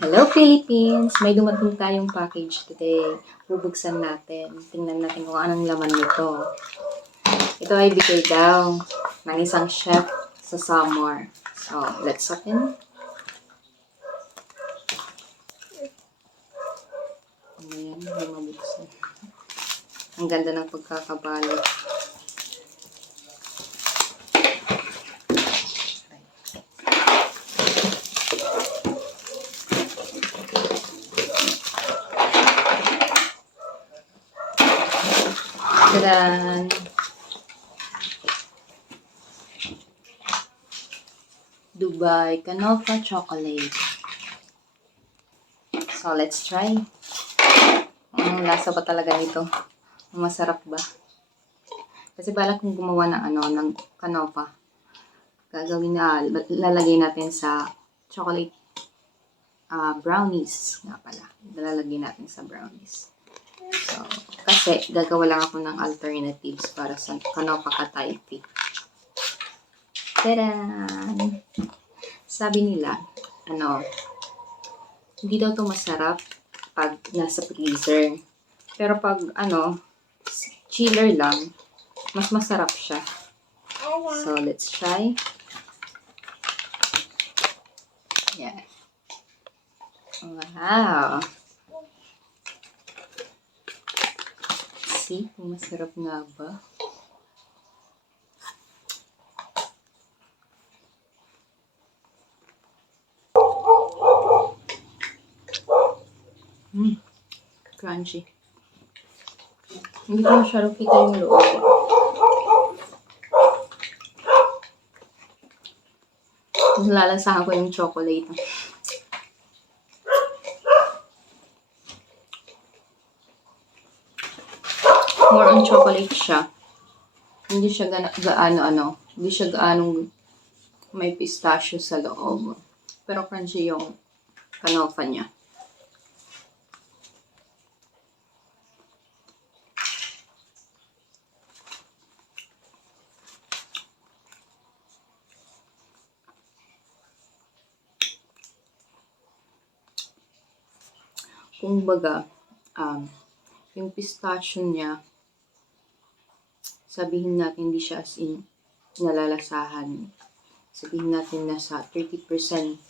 Hello Philippines! May dumating tayong package today. Bubuksan natin. Tingnan natin kung anong laman nito. Ito ay bigay daw ng isang chef sa Samar. So, let's open. Ayan, may mabuksan. Ang ganda ng pagkakabalot. Tadaan! Dubai Canofa Chocolate. So, let's try. Ang lasa ba talaga nito? Masarap ba? Kasi balak kong gumawa ng canofa. Gagawin na, lalagay natin sa chocolate brownies. Nga pala. Lalagay natin sa brownies. So, kasi gagawa lang ako ng alternatives para sa canofa ka-type. Tadaan! Sabi nila, hindi daw ito masarap pag nasa freezer. Pero pag, chiller lang, mas masarap siya. So, let's try. Yeah. Wow! See, kung masarap nga ba? Crunchy. Hindi ko masyadong kita yung loob. Lalasahan ko yung chocolate. More on chocolate siya. Hindi siya hindi siya gaanong may pistachio sa loob. Pero crunchy yung canofa niya. Kung baga, yung pistachio niya, sabihin natin hindi siya as in nalalasahan. Sabihin natin nasa 30%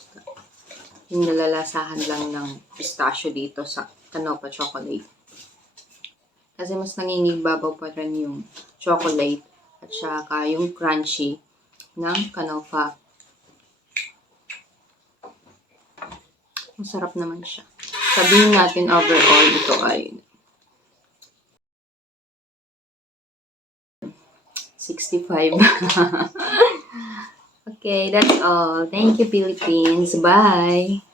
yung nalalasahan lang ng pistachio dito sa Canofa chocolate. Kasi mas nangingibabaw pa rin yung chocolate at saka yung crunchy ng Canofa. Masarap naman siya. Sabihin natin overall ito ay 65. Okay, that's all. Thank you, Philippines. Bye!